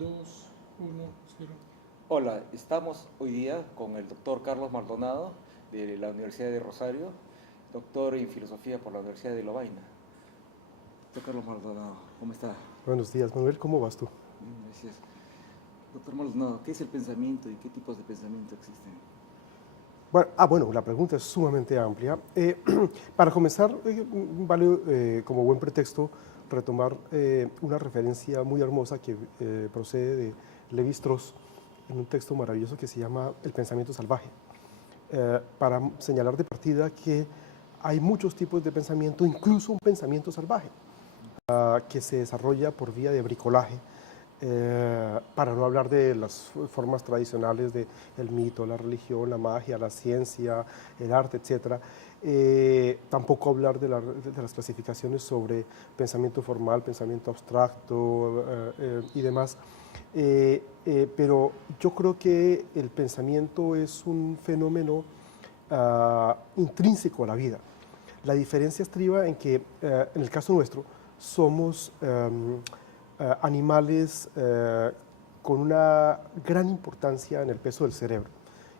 2, 1, 0. Hola, estamos hoy día con el doctor Carlos Maldonado de la Universidad de Rosario, doctor en filosofía por la Universidad de Lovaina. Doctor Carlos Maldonado, ¿cómo está? Buenos días, Manuel, ¿cómo vas tú? Bien, gracias. Doctor Maldonado, ¿qué es el pensamiento y qué tipos de pensamiento existen? Bueno, la pregunta es sumamente amplia. Para comenzar, vale como buen pretexto retomar una referencia muy hermosa que procede de Lévi-Strauss en un texto maravilloso que se llama El pensamiento salvaje, para señalar de partida que hay muchos tipos de pensamiento, incluso un pensamiento salvaje, que se desarrolla por vía de bricolaje, para no hablar de las formas tradicionales del mito, la religión, la magia, la ciencia, el arte, etc. Tampoco hablar de las clasificaciones sobre pensamiento formal, pensamiento abstracto y demás. Pero yo creo que el pensamiento es un fenómeno intrínseco a la vida. La diferencia estriba en que, en el caso nuestro, somos animales con una gran importancia en el peso del cerebro.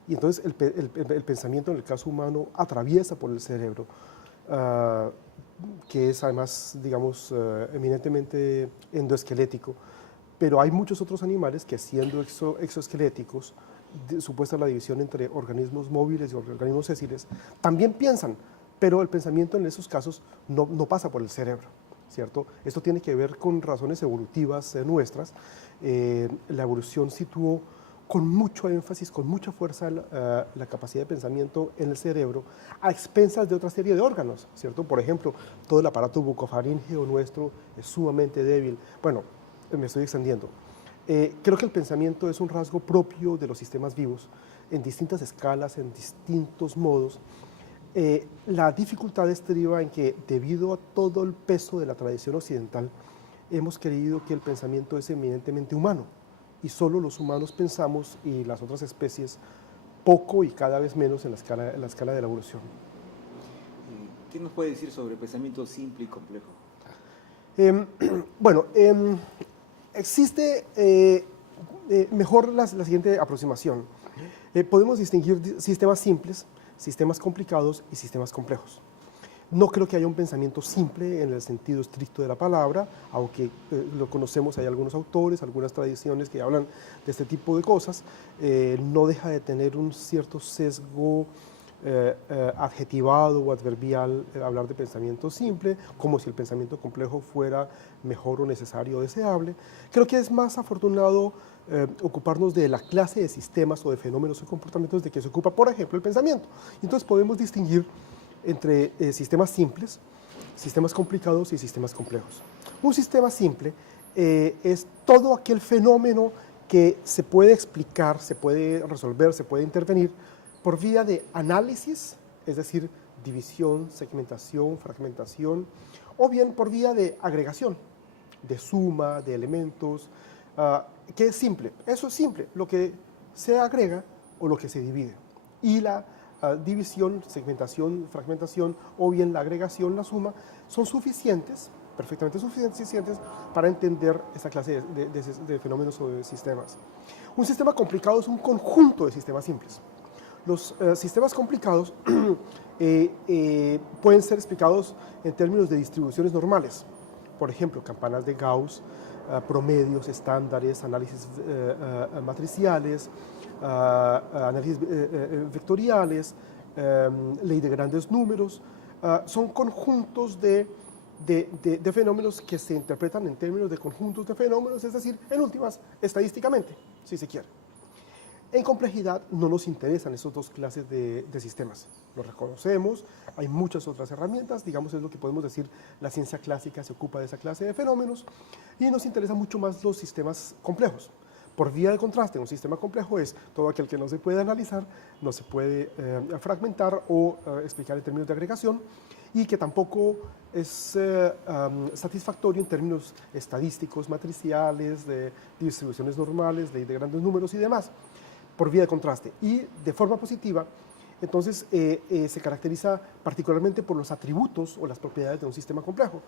Y entonces el pensamiento en el caso humano atraviesa por el cerebro, que es además, digamos, eminentemente endoesquelético. Pero hay muchos otros animales que, siendo exoesqueléticos, supuesta la división entre organismos móviles y organismos sésiles, también piensan, pero el pensamiento en esos casos no pasa por el cerebro, ¿cierto? Esto tiene que ver con razones evolutivas nuestras. La evolución situó con mucho énfasis, con mucha fuerza la capacidad de pensamiento en el cerebro, a expensas de otra serie de órganos, ¿cierto? Por ejemplo, todo el aparato bucofaríngeo nuestro es sumamente débil. Bueno, me estoy extendiendo. Creo que el pensamiento es un rasgo propio de los sistemas vivos, en distintas escalas, en distintos modos. La dificultad estriba en que, debido a todo el peso de la tradición occidental, hemos creído que el pensamiento es eminentemente humano, y solo los humanos pensamos y las otras especies poco y cada vez menos en la escala de la evolución. ¿Qué nos puede decir sobre pensamiento simple y complejo? Bueno, existe mejor la siguiente aproximación. Podemos distinguir sistemas simples, sistemas complicados y sistemas complejos. No creo que haya un pensamiento simple en el sentido estricto de la palabra, aunque lo conocemos, hay algunos autores, algunas tradiciones que hablan de este tipo de cosas. No deja de tener un cierto sesgo adjetivado o adverbial hablar de pensamiento simple, como si el pensamiento complejo fuera mejor o necesario o deseable. Creo que es más afortunado ocuparnos de la clase de sistemas o de fenómenos o comportamientos de que se ocupa, por ejemplo, el pensamiento. Entonces podemos distinguir entre sistemas simples, sistemas complicados y sistemas complejos. Un sistema simple es todo aquel fenómeno que se puede explicar, se puede resolver, se puede intervenir por vía de análisis, es decir, división, segmentación, fragmentación, o bien por vía de agregación, de suma, de elementos, que es simple. Eso es simple, lo que se agrega o lo que se divide. Y la división, segmentación, fragmentación o bien la agregación, la suma, son suficientes, perfectamente suficientes para entender esta clase de fenómenos o de sistemas. Un sistema complicado es un conjunto de sistemas simples. Los sistemas complicados pueden ser explicados en términos de distribuciones normales. Por ejemplo, campanas de Gauss, promedios, estándares, análisis matriciales, análisis vectoriales, ley de grandes números. Son conjuntos de fenómenos que se interpretan en términos de conjuntos de fenómenos, es decir, en últimas, estadísticamente, si se quiere. En complejidad no nos interesan esas dos clases de sistemas. Los reconocemos, hay muchas otras herramientas, digamos es lo que podemos decir, la ciencia clásica se ocupa de esa clase de fenómenos y nos interesan mucho más los sistemas complejos. Por vía de contraste, un sistema complejo es todo aquel que no se puede analizar, no se puede fragmentar o explicar en términos de agregación, y que tampoco es satisfactorio en términos estadísticos, matriciales, de distribuciones normales, ley de grandes números y demás, por vía de contraste. Y de forma positiva, entonces se caracteriza particularmente por los atributos o las propiedades de un sistema complejo.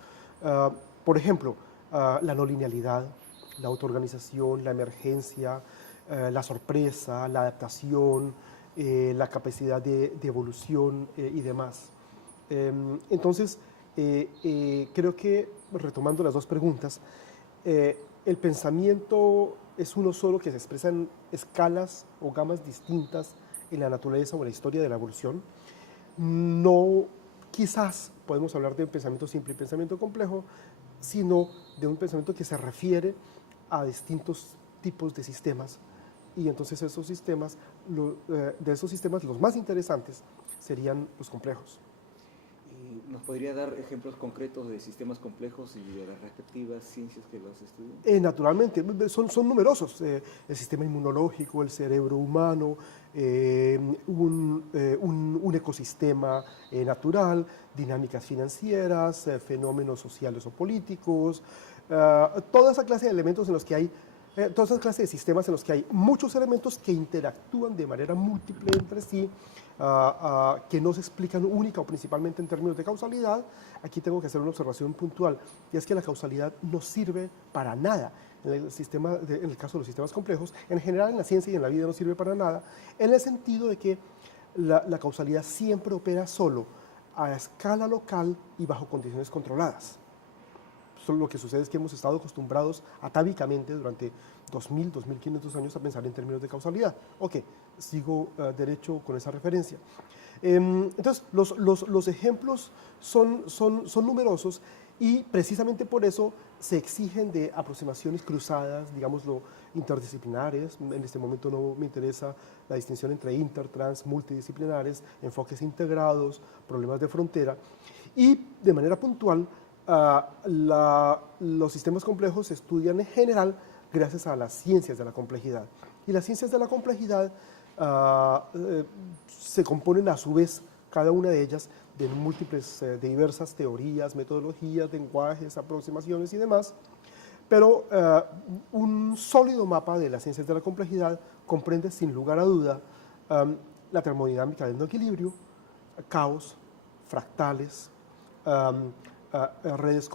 Por ejemplo, la no linealidad, la autoorganización, la emergencia, la sorpresa, la adaptación, la capacidad de evolución y demás. Entonces, creo que, retomando las dos preguntas, el pensamiento es uno solo que se expresa en escalas o gamas distintas en la naturaleza o en la historia de la evolución. No, quizás podemos hablar de un pensamiento simple y pensamiento complejo, sino de un pensamiento que se refiere a distintos tipos de sistemas. Y entonces esos sistemas, de esos sistemas, los más interesantes serían los complejos. ¿Nos podría dar ejemplos concretos de sistemas complejos y de las respectivas ciencias que los estudian? Naturalmente, son numerosos. El sistema inmunológico, el cerebro humano, un ecosistema natural, dinámicas financieras, fenómenos sociales o políticos, toda esa clase de elementos en los que hay, toda esa clase de sistemas en los que hay muchos elementos que interactúan de manera múltiple entre sí, que no se explican única o principalmente en términos de causalidad. Aquí tengo que hacer una observación puntual, y es que la causalidad no sirve para nada en el caso de los sistemas complejos. En general, en la ciencia y en la vida no sirve para nada, en el sentido de que la causalidad siempre opera solo a escala local y bajo condiciones controladas. Lo que sucede es que hemos estado acostumbrados atávicamente durante 2000, 2500 años a pensar en términos de causalidad. Ok, sigo derecho con esa referencia. Entonces, los ejemplos son numerosos, y precisamente por eso se exigen de aproximaciones cruzadas, digámoslo, interdisciplinares. En este momento no me interesa la distinción entre inter, trans, multidisciplinares, enfoques integrados, problemas de frontera. Y de manera puntual, los sistemas complejos se estudian en general gracias a las ciencias de la complejidad. Y las ciencias de la complejidad se componen a su vez, cada una de ellas, de múltiples, de diversas teorías, metodologías, lenguajes, aproximaciones y demás. Pero un sólido mapa de las ciencias de la complejidad comprende, sin lugar a duda, la termodinámica del no equilibrio, caos, fractales, redes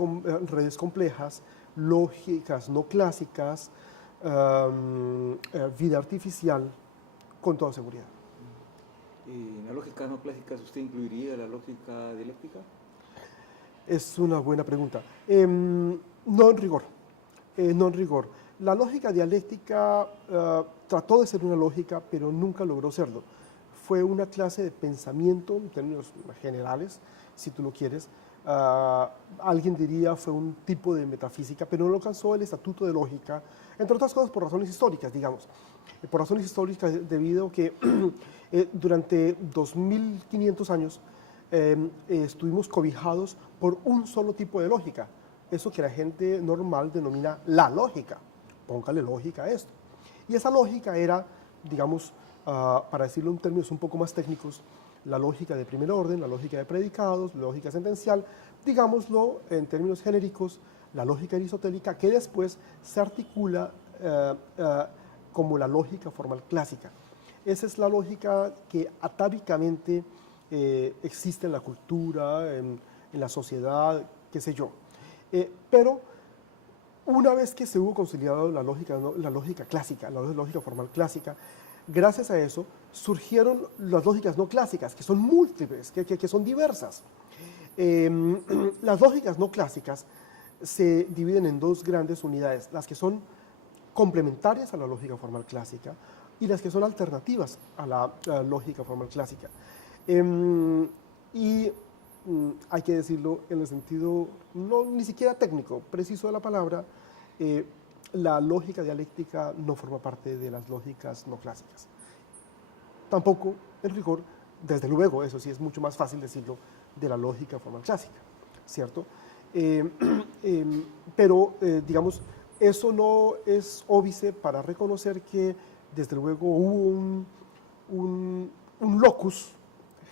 complejas, lógicas no clásicas, vida artificial, con toda seguridad. ¿En la lógica no clásica usted incluiría la lógica dialéctica? Es una buena pregunta. No en rigor. No en rigor. La lógica dialéctica trató de ser una lógica, pero nunca logró serlo. Fue una clase de pensamiento, en términos generales, si tú lo quieres. Alguien diría fue un tipo de metafísica, pero no alcanzó el estatuto de lógica, entre otras cosas por razones históricas, digamos. Por razones históricas, debido a que durante 2500 años estuvimos cobijados por un solo tipo de lógica, eso que la gente normal denomina la lógica. Póngale lógica a esto. Y esa lógica era, digamos, para decirlo en términos un poco más técnicos, la lógica de primer orden, la lógica de predicados, la lógica sentencial, digámoslo en términos genéricos, la lógica aristotélica, que después se articula como la lógica formal clásica. Esa es la lógica que atávicamente existe en la cultura, en la sociedad, qué sé yo. Pero una vez que se hubo consolidado la lógica clásica, la lógica formal clásica, gracias a eso surgieron las lógicas no clásicas, que son múltiples, que son diversas. Las lógicas no clásicas se dividen en dos grandes unidades, las que son complementarias a la lógica formal clásica y las que son alternativas a la lógica formal clásica. Hay que decirlo en el sentido, no ni siquiera técnico, preciso de la palabra, la lógica dialéctica no forma parte de las lógicas no clásicas. Tampoco, en rigor, desde luego, eso sí es mucho más fácil decirlo, de la lógica formal clásica, ¿cierto? Pero, digamos, eso no es óbice para reconocer que, desde luego, hubo un locus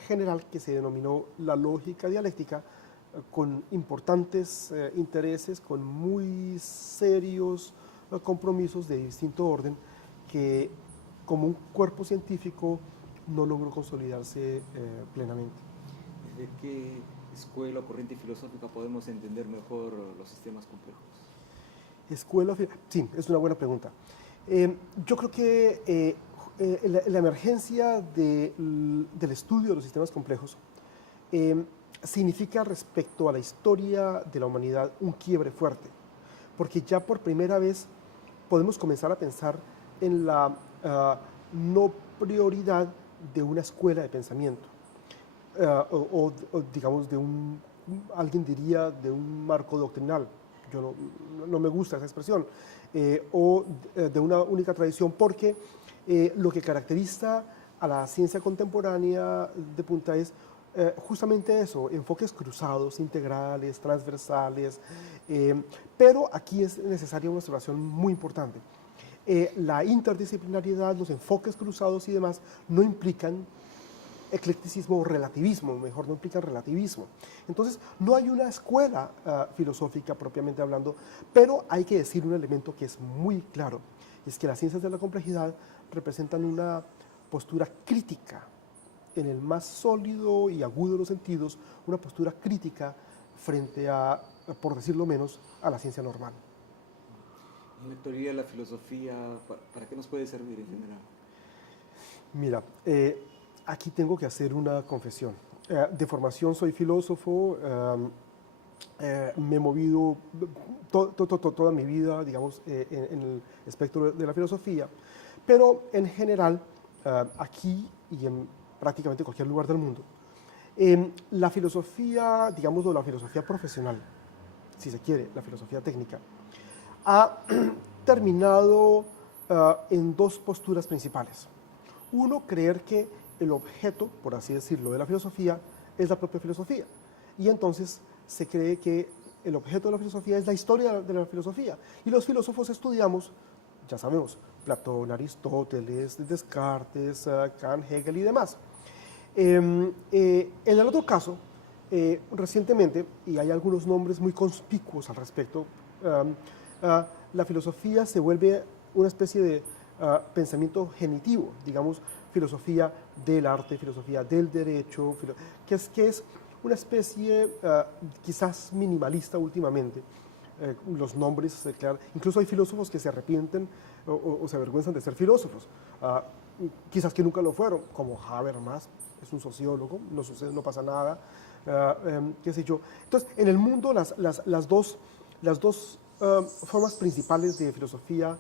general que se denominó la lógica dialéctica, con importantes intereses, con muy serios compromisos de distinto orden, que como un cuerpo científico no logró consolidarse plenamente. ¿Desde qué escuela o corriente filosófica podemos entender mejor los sistemas complejos? Sí, es una buena pregunta. Yo creo que la emergencia del estudio de los sistemas complejos significa respecto a la historia de la humanidad un quiebre fuerte, porque ya por primera vez podemos comenzar a pensar en la no prioridad de una escuela de pensamiento, o digamos alguien diría de un marco doctrinal. Yo no me gusta esa expresión, o de una única tradición, porque lo que caracteriza a la ciencia contemporánea de punta es justamente eso, enfoques cruzados, integrales, transversales, pero aquí es necesaria una observación muy importante. La interdisciplinariedad, los enfoques cruzados y demás no implican eclecticismo o relativismo, mejor no implican relativismo. Entonces, no hay una escuela filosófica propiamente hablando, pero hay que decir un elemento que es muy claro, es que las ciencias de la complejidad representan una postura crítica, en el más sólido y agudo de los sentidos, una postura crítica frente a, por decirlo menos, a la ciencia normal. En la teoría de la filosofía, ¿para qué nos puede servir en general? Mira, aquí tengo que hacer una confesión. De formación soy filósofo, me he movido toda mi vida, digamos, en el espectro de la filosofía, pero en general, aquí y en prácticamente cualquier lugar del mundo, la filosofía, digamos, la filosofía profesional, si se quiere, la filosofía técnica, ha terminado en dos posturas principales. Uno, creer que el objeto, por así decirlo, de la filosofía es la propia filosofía. Y entonces se cree que el objeto de la filosofía es la historia de la filosofía. Y los filósofos estudiamos, ya sabemos, Platón, Aristóteles, Descartes, Kant, Hegel y demás. En el otro caso, recientemente, y hay algunos nombres muy conspicuos al respecto, la filosofía se vuelve una especie de pensamiento genitivo, digamos, filosofía del arte, filosofía del derecho, que es una especie quizás minimalista últimamente. Los nombres, claro, incluso hay filósofos que se arrepienten o se avergüenzan de ser filósofos, quizás que nunca lo fueron, como Habermas, es un sociólogo, no sucede, no pasa nada, qué sé yo. Entonces, en el mundo las dos formas principales de filosofía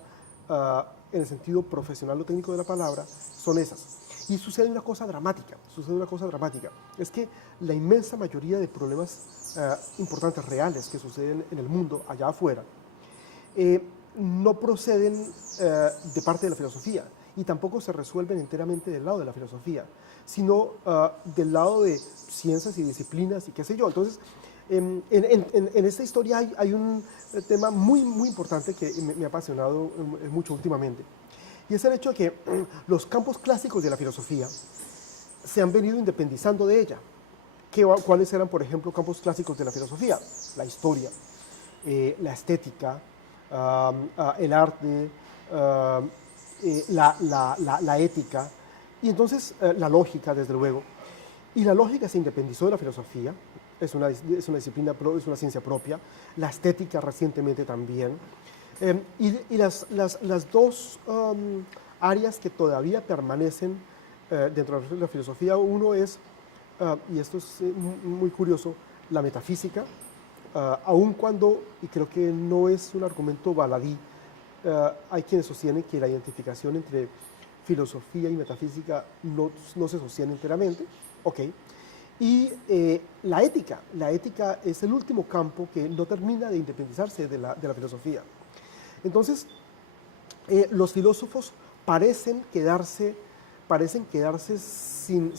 en el sentido profesional o técnico de la palabra son esas. Y sucede una cosa dramática, es que la inmensa mayoría de problemas importantes, reales, que suceden en el mundo, allá afuera, no proceden de parte de la filosofía y tampoco se resuelven enteramente del lado de la filosofía, sino del lado de ciencias y disciplinas y qué sé yo. Entonces, en esta historia hay un tema muy importante que me ha apasionado mucho últimamente, y es el hecho de que los campos clásicos de la filosofía se han venido independizando de ella. ¿Cuáles eran, por ejemplo, campos clásicos de la filosofía? La historia, la estética, el arte, la ética, y entonces la lógica, desde luego. Y la lógica se independizó de la filosofía, es una disciplina, es una ciencia propia, la estética recientemente también. Y las dos áreas que todavía permanecen dentro de la filosofía, uno es, y esto es muy curioso, la metafísica, aun cuando, y creo que no es un argumento baladí, hay quienes sostienen que la identificación entre filosofía y metafísica no se sostiene enteramente, ok. Y la ética es el último campo que no termina de independizarse de la filosofía. Entonces, los filósofos parecen quedarse sin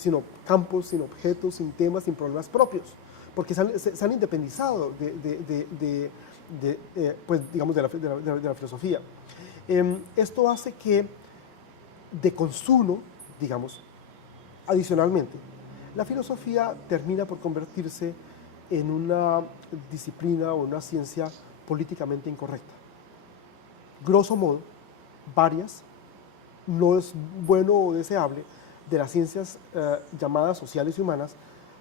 campos, sin objetos, sin temas, sin problemas propios, porque se han independizado pues, digamos, de la filosofía. Esto hace que, de consumo, digamos, adicionalmente, la filosofía termina por convertirse en una disciplina o una ciencia políticamente incorrecta. Grosso modo, varias, no es bueno o deseable, de las ciencias llamadas sociales y humanas,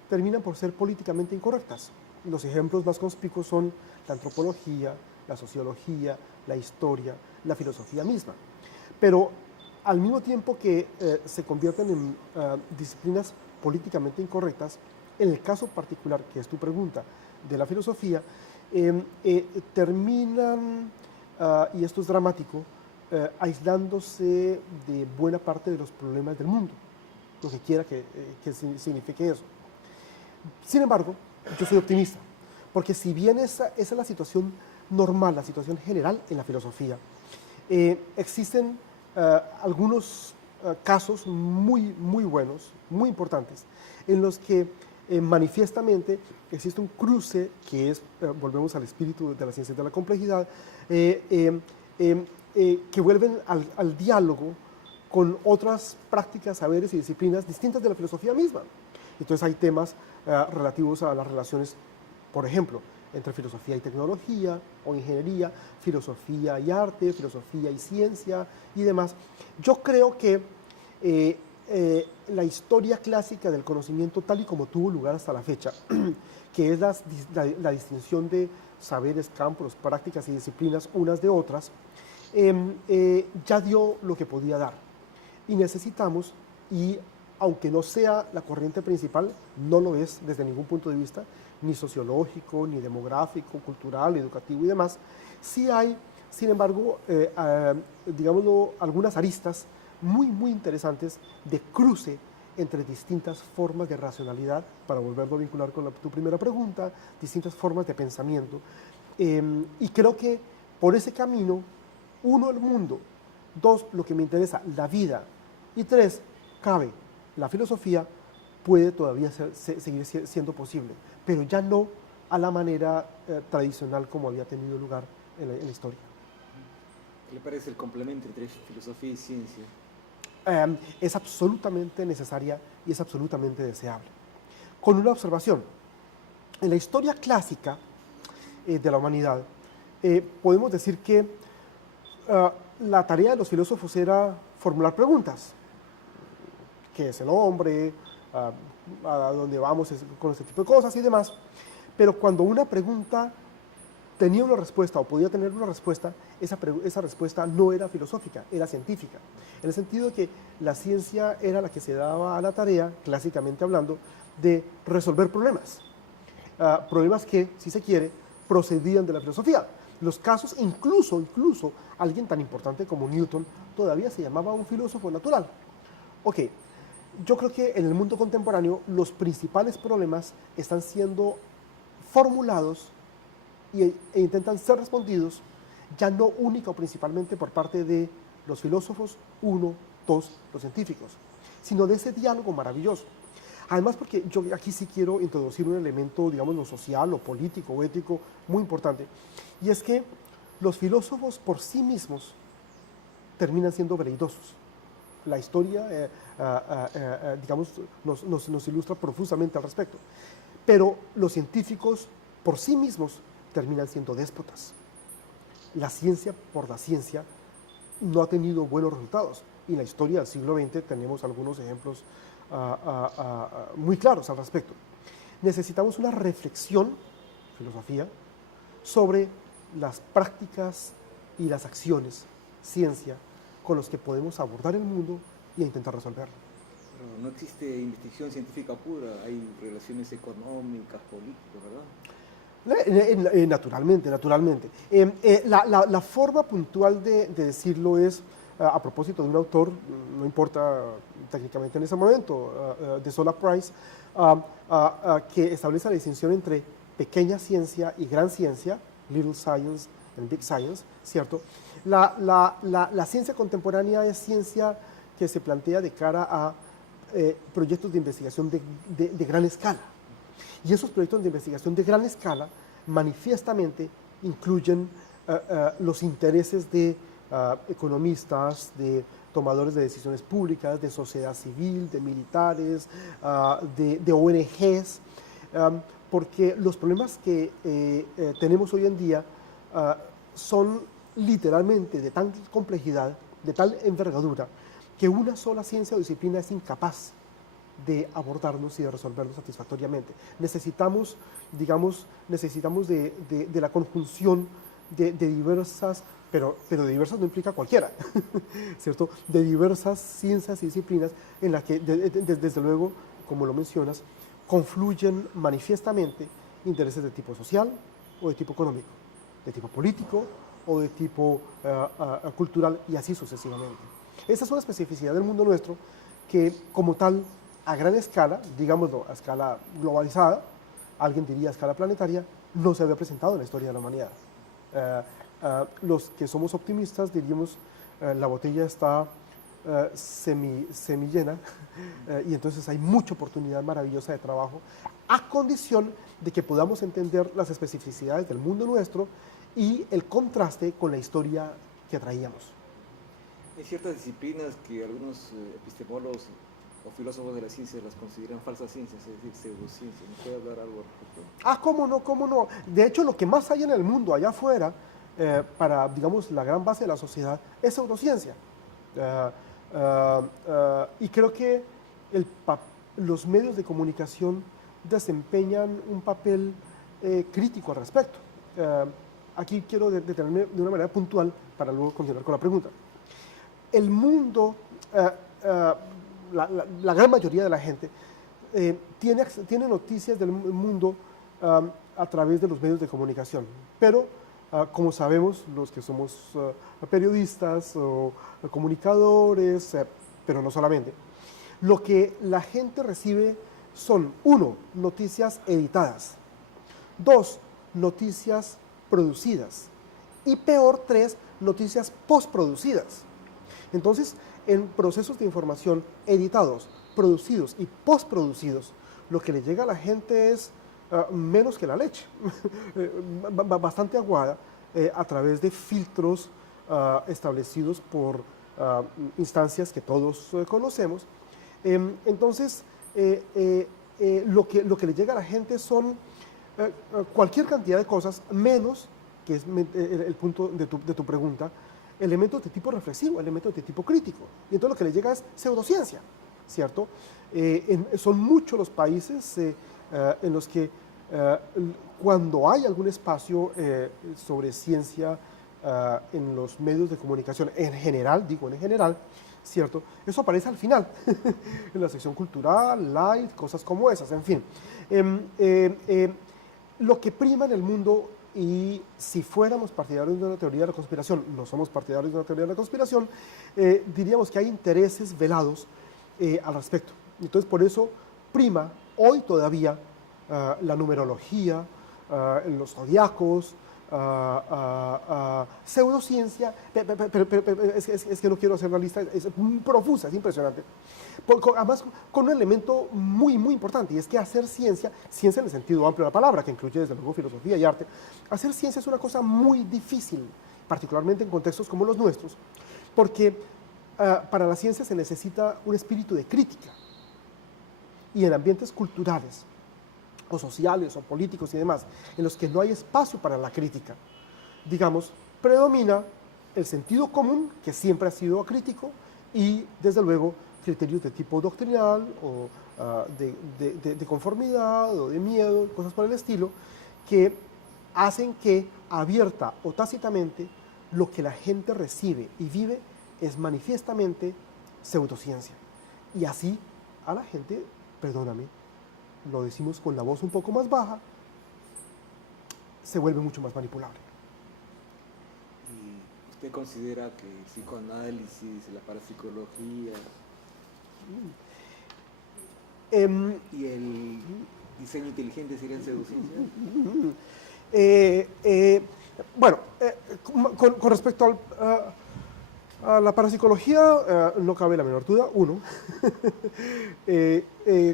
terminan por ser políticamente incorrectas. Los ejemplos más conspicuos son la antropología, la sociología, la historia, la filosofía misma. Pero al mismo tiempo que se convierten en disciplinas políticamente incorrectas, en el caso particular, que es tu pregunta, de la filosofía, terminan, y esto es dramático, aislándose de buena parte de los problemas del mundo, lo que quiera que signifique eso. Sin embargo, yo soy optimista, porque si bien esa es la situación normal, la situación general en la filosofía, existen algunos casos muy buenos, muy importantes, en los que manifiestamente existe un cruce que es, volvemos al espíritu de la ciencia de la complejidad, que vuelven al diálogo con otras prácticas, saberes y disciplinas distintas de la filosofía misma. Entonces hay temas relativos a las relaciones, por ejemplo, entre filosofía y tecnología o ingeniería, filosofía y arte, filosofía y ciencia y demás. Yo creo que la historia clásica del conocimiento, tal y como tuvo lugar hasta la fecha, que es la distinción de saberes, campos, prácticas y disciplinas unas de otras, ya dio lo que podía dar. Y necesitamos, y aunque no sea la corriente principal, no lo es desde ningún punto de vista, ni sociológico, ni demográfico, cultural, educativo y demás, sí hay, sin embargo, digámoslo, algunas aristas muy interesantes de cruce entre distintas formas de racionalidad, para volverlo a vincular con tu primera pregunta, distintas formas de pensamiento. Y creo que por ese camino, uno, el mundo; dos, lo que me interesa, la vida; y tres, cabe, la filosofía puede todavía seguir siendo posible, pero ya no a la manera tradicional como había tenido lugar en la historia. ¿Qué le parece el complemento entre filosofía y ciencia? Es absolutamente necesaria y es absolutamente deseable. Con una observación: en la historia clásica de la humanidad, podemos decir que la tarea de los filósofos era formular preguntas. ¿Qué es el hombre? ¿A dónde vamos con este tipo de cosas y demás? Pero cuando una pregunta tenía una respuesta o podía tener una respuesta, esa respuesta no era filosófica, era científica. En el sentido de que la ciencia era la que se daba a la tarea, clásicamente hablando, de resolver problemas. Problemas que, si se quiere, procedían de la filosofía. Los casos, incluso alguien tan importante como Newton, todavía se llamaba un filósofo natural. Ok, yo creo que en el mundo contemporáneo los principales problemas están siendo formulados e intentan ser respondidos, ya no única o principalmente por parte de los filósofos, uno, dos, los científicos, sino de ese diálogo maravilloso. Además, porque yo aquí sí quiero introducir un elemento, digamos, lo social, o político, o ético, muy importante, y es que los filósofos por sí mismos terminan siendo veleidosos. La historia, digamos, nos ilustra profusamente al respecto. Pero los científicos por sí mismos terminan siendo déspotas. La ciencia por la ciencia no ha tenido buenos resultados. Y en la historia del siglo XX tenemos algunos ejemplos muy claros al respecto. Necesitamos una reflexión, filosofía, sobre las prácticas y las acciones, ciencia, con los que podemos abordar el mundo e intentar resolverlo. Pero no existe investigación científica pura, hay relaciones económicas, políticas, ¿verdad? Naturalmente. La forma puntual de decirlo es, a propósito de un autor, no importa técnicamente en ese momento, de Sola Price, que establece la distinción entre pequeña ciencia y gran ciencia, little science and big science, ¿cierto? La ciencia contemporánea es ciencia que se plantea de cara a proyectos de investigación de gran escala. Y esos proyectos de investigación de gran escala manifiestamente incluyen los intereses de economistas, de tomadores de decisiones públicas, de sociedad civil, de militares, de ONGs, porque los problemas que tenemos hoy en día son literalmente de tal complejidad, de tal envergadura, que una sola ciencia o disciplina es incapaz de abordarlos y de resolverlos satisfactoriamente. Necesitamos, digamos, de la conjunción de diversas, pero de diversas no implica cualquiera, ¿cierto? De diversas ciencias y disciplinas en las que, desde luego, como lo mencionas, confluyen manifiestamente intereses de tipo social o de tipo económico, de tipo político o de tipo cultural y así sucesivamente. Esa es una especificidad del mundo nuestro que, como tal, a gran escala, digámoslo, a escala globalizada, alguien diría a escala planetaria, no se había presentado en la historia de la humanidad. Los que somos optimistas diríamos la botella está semi llena y entonces hay mucha oportunidad maravillosa de trabajo a condición de que podamos entender las especificidades del mundo nuestro y el contraste con la historia que traíamos. Hay ciertas disciplinas que algunos epistemólogos o filósofos de la ciencia las consideran falsas ciencias, es decir, pseudociencias. ¿Me puede hablar algo al respecto? Cómo no, cómo no. De hecho, lo que más hay en el mundo, allá afuera, para, digamos, la gran base de la sociedad, es pseudociencia. Y creo que los medios de comunicación desempeñan un papel crítico al respecto. Aquí quiero detenerme de una manera puntual para luego continuar con la pregunta. El mundo, la gran mayoría de la gente, tiene noticias del mundo a través de los medios de comunicación, pero como sabemos, los que somos periodistas o comunicadores, pero no solamente, lo que la gente recibe son, 1, noticias editadas, 2, noticias producidas y peor, 3, noticias postproducidas. Entonces, en procesos de información editados, producidos y postproducidos, lo que le llega a la gente es menos que la leche, bastante aguada, a través de filtros establecidos por instancias que todos conocemos. Entonces, lo que le llega a la gente son cualquier cantidad de cosas, menos, que es el punto de tu pregunta, elementos de tipo reflexivo, elementos de tipo crítico. Y entonces lo que le llega es pseudociencia, ¿cierto? Son muchos los países en los que cuando hay algún espacio sobre ciencia en los medios de comunicación, en general, digo en general, ¿cierto? Eso aparece al final, en la sección cultural, light, cosas como esas, en fin. Lo que prima en el mundo, y si fuéramos partidarios de una teoría de la conspiración, no somos partidarios de una teoría de la conspiración, diríamos que hay intereses velados al respecto. Entonces, por eso prima hoy todavía la numerología, los zodiacos, pseudociencia, es que no quiero hacer la lista, es profusa, es impresionante. Además, con un elemento muy, muy importante, y es que hacer ciencia, ciencia en el sentido amplio de la palabra, que incluye desde luego filosofía y arte, hacer ciencia es una cosa muy difícil, particularmente en contextos como los nuestros, porque para la ciencia se necesita un espíritu de crítica, y en ambientes culturales, o sociales, o políticos y demás, en los que no hay espacio para la crítica, digamos, predomina el sentido común, que siempre ha sido crítico, y desde luego criterios de tipo doctrinal, o de conformidad, o de miedo, cosas por el estilo, que hacen que, abierta o tácitamente, lo que la gente recibe y vive es manifiestamente pseudociencia. Y así a la gente, perdóname, lo decimos con la voz un poco más baja, se vuelve mucho más manipulable. ¿Y usted considera que el psicoanálisis, la parapsicología y el diseño inteligente serían pseudociencias? Bueno, con respecto a la parapsicología, no cabe la menor duda, uno.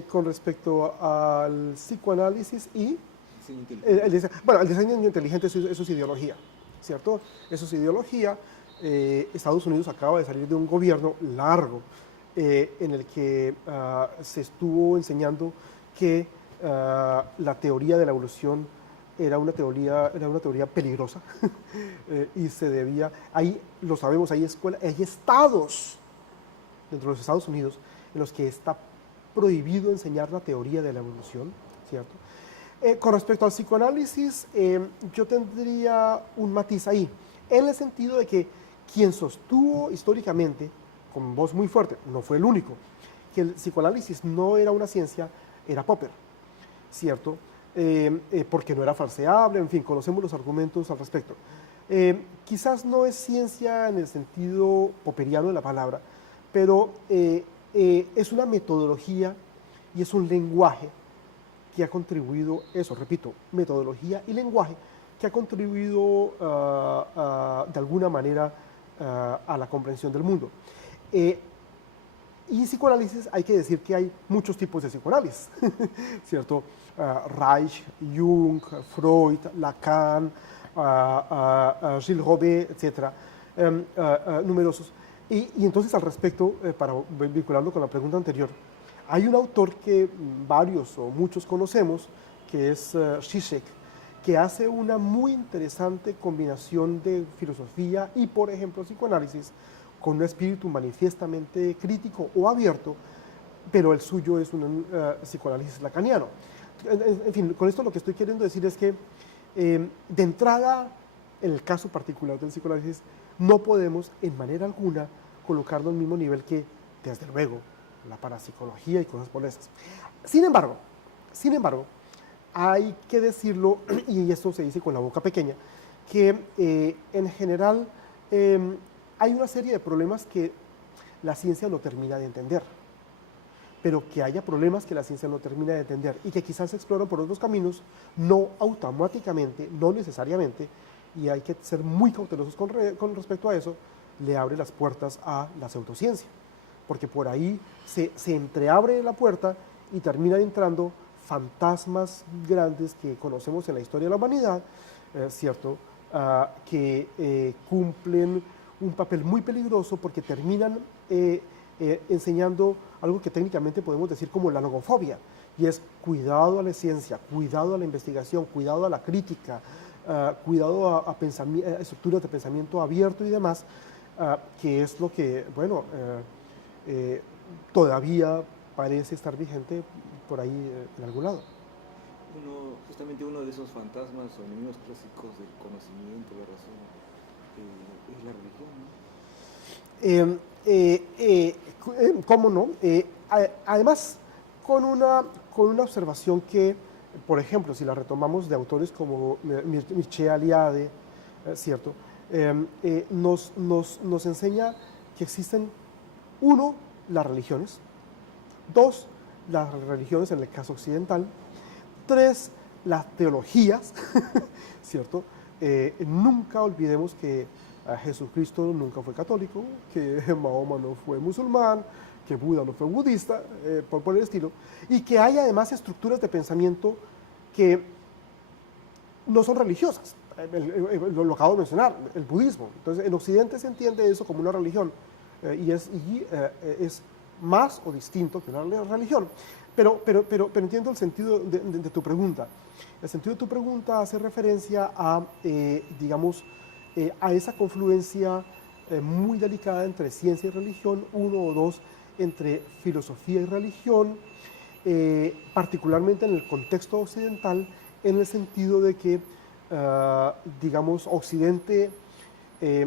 Con respecto al psicoanálisis y el diseño inteligente, eso es ideología, ¿cierto? Eso es ideología. Estados Unidos acaba de salir de un gobierno largo en el que se estuvo enseñando que la teoría de la evolución era una teoría peligrosa y se debía, ahí lo sabemos, hay estados dentro de los Estados Unidos en los que está prohibido enseñar la teoría de la evolución, ¿cierto? Con respecto al psicoanálisis, yo tendría un matiz ahí, en el sentido de que quien sostuvo históricamente, con voz muy fuerte, no fue el único, que el psicoanálisis no era una ciencia, era Popper, ¿cierto? Porque no era falseable, en fin, conocemos los argumentos al respecto. Quizás no es ciencia en el sentido popperiano de la palabra, pero es una metodología y es un lenguaje que ha contribuido, eso, repito, metodología y lenguaje, que ha contribuido de alguna manera a la comprensión del mundo. Y psicoanálisis, hay que decir que hay muchos tipos de psicoanálisis, ¿cierto? Reich, Jung, Freud, Lacan, Gilles Robet, etc. Numerosos. Y entonces al respecto, para vincularlo con la pregunta anterior, hay un autor que varios o muchos conocemos, que es Zizek, que hace una muy interesante combinación de filosofía y, por ejemplo, psicoanálisis, con un espíritu manifiestamente crítico o abierto, pero el suyo es un psicoanálisis lacaniano. En fin, con esto lo que estoy queriendo decir es que, de entrada, en el caso particular del psicoanálisis, no podemos en manera alguna colocarlo al mismo nivel que, desde luego, la parapsicología y cosas por esas. Sin embargo, hay que decirlo, y esto se dice con la boca pequeña, que en general hay una serie de problemas que la ciencia no termina de entender, pero que haya problemas que la ciencia no termina de entender y que quizás se exploran por otros caminos, no automáticamente, no necesariamente, y hay que ser muy cautelosos con respecto a eso, le abre las puertas a la pseudociencia, porque por ahí se entreabre la puerta y terminan entrando fantasmas grandes que conocemos en la historia de la humanidad, ¿cierto? Que cumplen un papel muy peligroso porque terminan enseñando algo que técnicamente podemos decir como la logofobia, y es cuidado a la ciencia, cuidado a la investigación, cuidado a la crítica, cuidado a estructuras de pensamiento abierto y demás, que es lo que, bueno, todavía parece estar vigente por ahí en algún lado. Justamente uno de esos fantasmas o enemigos clásicos del conocimiento, de la razón, es la religión, ¿no? ¿Cómo no? Además, con una observación que, por ejemplo, si la retomamos de autores como Mircea Eliade, ¿cierto? Nos enseña que existen, uno, las religiones, dos, las religiones en el caso occidental, tres, las teologías, ¿cierto? Nunca olvidemos que Jesucristo nunca fue católico, que Mahoma no fue musulmán, que Buda no fue budista, por el estilo, y que hay además estructuras de pensamiento que no son religiosas. Lo acabo de mencionar, el budismo. Entonces, en Occidente se entiende eso como una religión, y es más o distinto que una religión. Pero entiendo el sentido de tu pregunta. El sentido de tu pregunta hace referencia a, digamos, a esa confluencia muy delicada entre ciencia y religión, uno o dos, entre filosofía y religión, particularmente en el contexto occidental, en el sentido de que, digamos, Occidente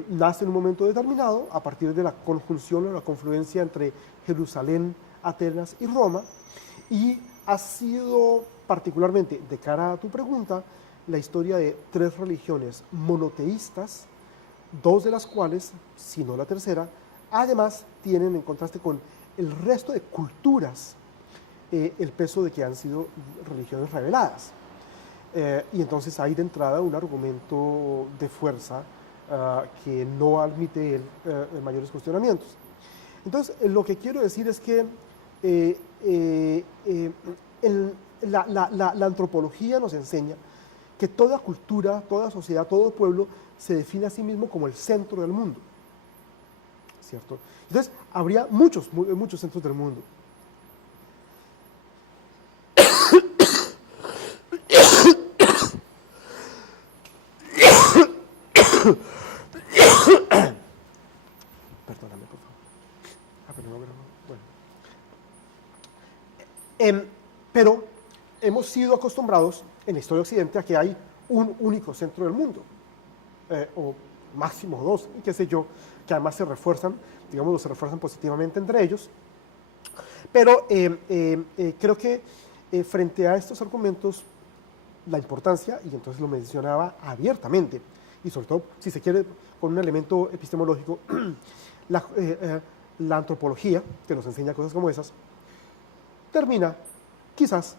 nace en un momento determinado a partir de la conjunción o la confluencia entre Jerusalén, Atenas y Roma, y ha sido particularmente, de cara a tu pregunta, la historia de tres religiones monoteístas, dos de las cuales, si no la tercera, además tienen, en contraste con el resto de culturas, el peso de que han sido religiones reveladas. Y entonces hay de entrada un argumento de fuerza que no admite mayores cuestionamientos. Entonces, lo que quiero decir es que la antropología nos enseña que toda cultura, toda sociedad, todo pueblo se define a sí mismo como el centro del mundo, ¿cierto? Entonces, habría muchos centros del mundo. Perdóname, por favor. Pero hemos sido acostumbrados en la historia de Occidente a que hay un único centro del mundo, o máximo dos, y qué sé yo, que además se refuerzan, digamos, se refuerzan positivamente entre ellos. Pero creo que frente a estos argumentos, la importancia, y entonces lo mencionaba abiertamente, y sobre todo, si se quiere, con un elemento epistemológico, la antropología, que nos enseña cosas como esas, termina, quizás,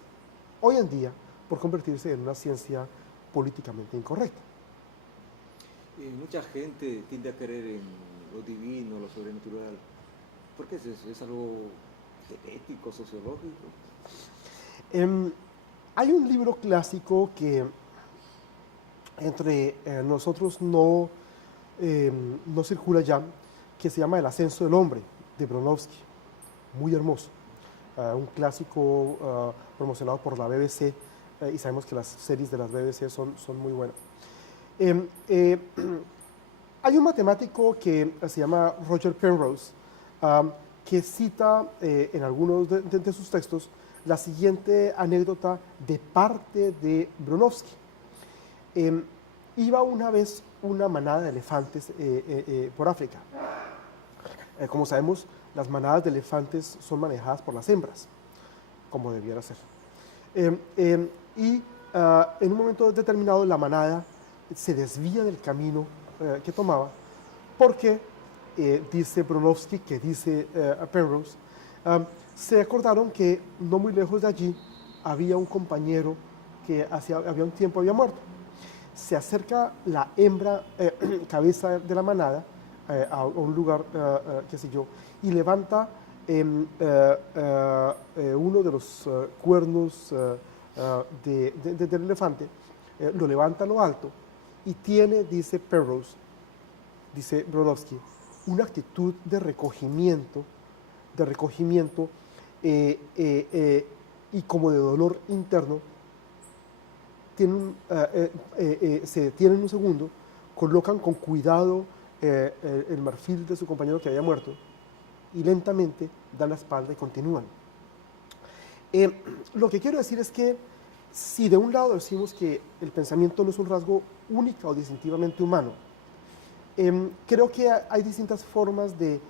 hoy en día, por convertirse en una ciencia políticamente incorrecta. Mucha gente tiende a creer en lo divino, lo sobrenatural. ¿Por qué es eso? ¿Es algo genético, sociológico? Hay un libro clásico que entre nosotros no circula ya, que se llama El ascenso del hombre, de Bronowski, muy hermoso. Un clásico promocionado por la BBC, y sabemos que las series de las BBC son muy buenas. Hay un matemático que se llama Roger Penrose, que cita en algunos de sus textos la siguiente anécdota de parte de Bronowski. Iba una vez una manada de elefantes por África. Como sabemos, las manadas de elefantes son manejadas por las hembras, como debiera ser. Y en un momento determinado la manada se desvía del camino que tomaba porque, dice Bronowski, que dice Penrose, se acordaron que no muy lejos de allí había un compañero que había un tiempo había muerto. Se acerca la hembra cabeza de la manada a un lugar, qué sé yo, y levanta uno de los cuernos del elefante, lo levanta a lo alto y tiene, dice Penrose, dice Bronowski, una actitud de recogimiento y como de dolor interno. Se detienen un segundo, colocan con cuidado el marfil de su compañero que había muerto y lentamente dan la espalda y continúan. Lo que quiero decir es que si de un lado decimos que el pensamiento no es un rasgo única o distintivamente humano, creo que hay distintas formas de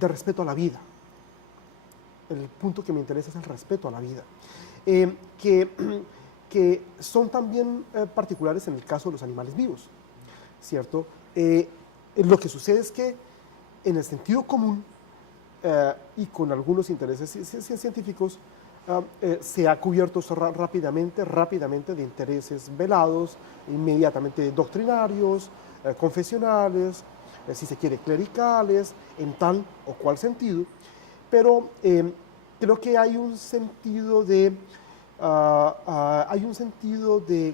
respeto a la vida. El punto que me interesa es el respeto a la vida, que son también particulares en el caso de los animales vivos, ¿cierto? Lo que sucede es que en el sentido común y con algunos intereses científicos se ha cubierto rápidamente de intereses velados, inmediatamente doctrinarios, confesionales, si se quiere clericales, en tal o cual sentido, pero creo que hay un sentido de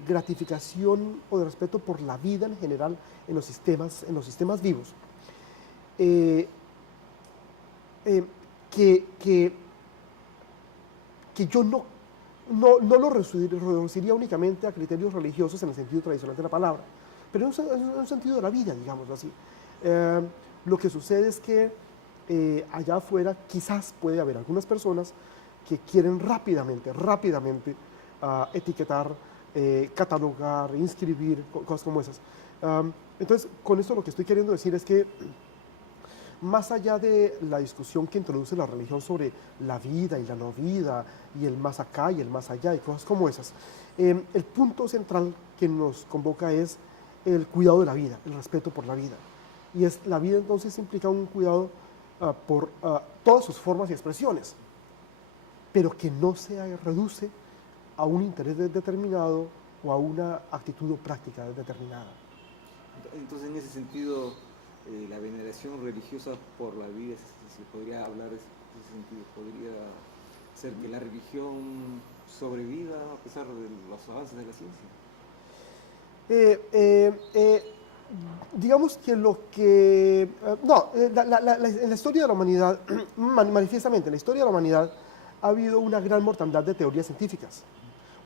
gratificación o de respeto por la vida en general en los sistemas vivos, que yo no lo reduciría únicamente a criterios religiosos en el sentido tradicional de la palabra, pero en un sentido de la vida, digamos así. Lo que sucede es que allá afuera quizás puede haber algunas personas que quieren rápidamente etiquetar, catalogar, inscribir, cosas como esas. Entonces, con esto lo que estoy queriendo decir es que más allá de la discusión que introduce la religión sobre la vida y la no vida, y el más acá y el más allá, y cosas como esas, el punto central que nos convoca es el cuidado de la vida, el respeto por la vida. Y la vida entonces implica un cuidado por todas sus formas y expresiones, pero que no se reduce a un interés determinado o a una actitud o práctica determinada. Entonces, en ese sentido, la veneración religiosa por la vida, se podría hablar de ese sentido, podría ser que la religión sobreviva a pesar de los avances de la ciencia. Digamos que en la historia de la humanidad, manifiestamente en la historia de la humanidad, ha habido una gran mortandad de teorías científicas,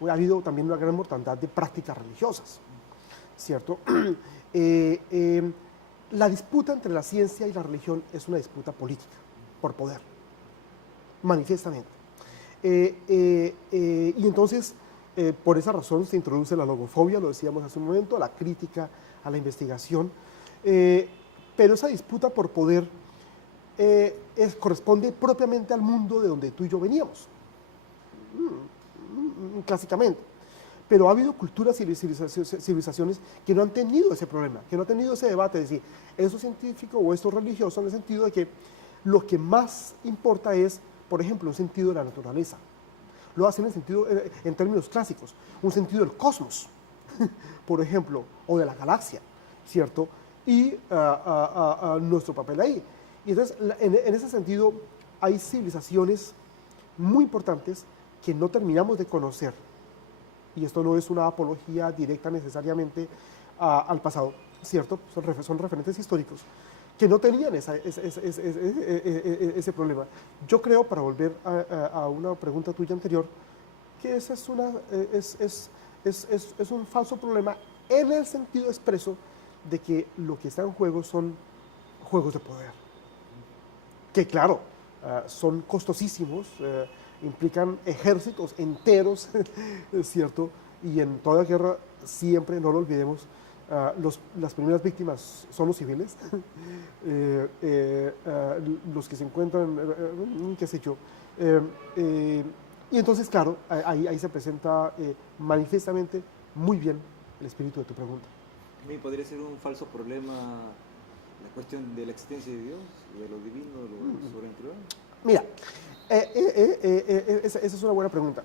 ha habido también una gran mortandad de prácticas religiosas, ¿cierto? La disputa entre la ciencia y la religión es una disputa política, por poder, manifiestamente. Y entonces, por esa razón se introduce la logofobia, lo decíamos hace un momento, la crítica a la investigación, pero esa disputa por poder corresponde propiamente al mundo de donde tú y yo veníamos, clásicamente. Pero ha habido culturas y civilizaciones que no han tenido ese problema, que no han tenido ese debate de decir, esto es científico o esto es religioso, en el sentido de que lo que más importa es, por ejemplo, un sentido de la naturaleza. Lo hacen en, sentido, en términos clásicos, un sentido del cosmos, por ejemplo, o de la galaxia, ¿cierto? Y nuestro papel ahí. Y entonces, en ese sentido, hay civilizaciones muy importantes que no terminamos de conocer. Y esto no es una apología directa necesariamente al pasado, ¿cierto? Son referentes históricos que no tenían ese problema. Yo creo, para volver a una pregunta tuya anterior, que ese es un falso problema en el sentido expreso de que lo que está en juego son juegos de poder. Que claro, son costosísimos, implican ejércitos enteros, ¿cierto? Y en toda guerra siempre, no lo olvidemos, las primeras víctimas son los civiles, los que se encuentran, qué sé yo. Y entonces, claro, ahí se presenta manifiestamente muy bien el espíritu de tu pregunta. ¿También podría ser un falso problema la cuestión de la existencia de Dios, de lo divino, de lo sobrenatural? Mira, esa es una buena pregunta.